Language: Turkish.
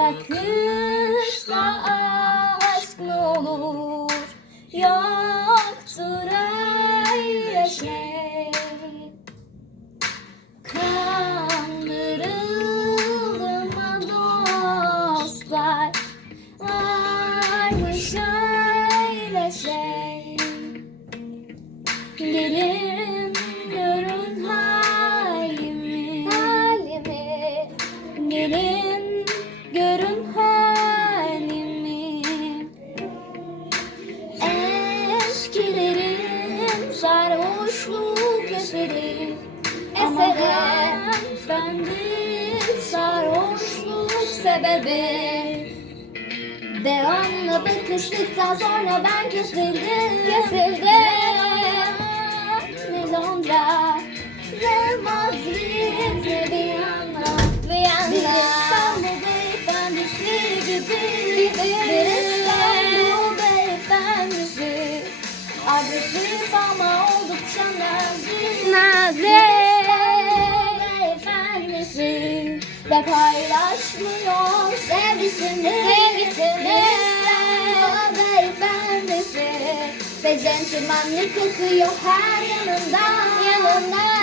bakışta aşk ne olur? Yoktur öyle şey Kandırıldım mı dostlar. Varmış öyle şey. Gelin görün halimi. Halimi. Gelin Eskilerin sarhoşluk eseri. Ama ben, ben değil sarhoşluk sebebi. Devamlı bakıştıktan sonra ben kesildim. Kesildim. Ne Londra Ne Madrid Ne Viyana. Viyana. Bir İstanbul beyefendisi gibi Ama oldukça nazik. Nazik. Beyefendisi Ve paylaşmıyor sevgisini. Sevgisini. İstanbul beyefendisi Ve centilmenlik kokuyor her yanında. Yanında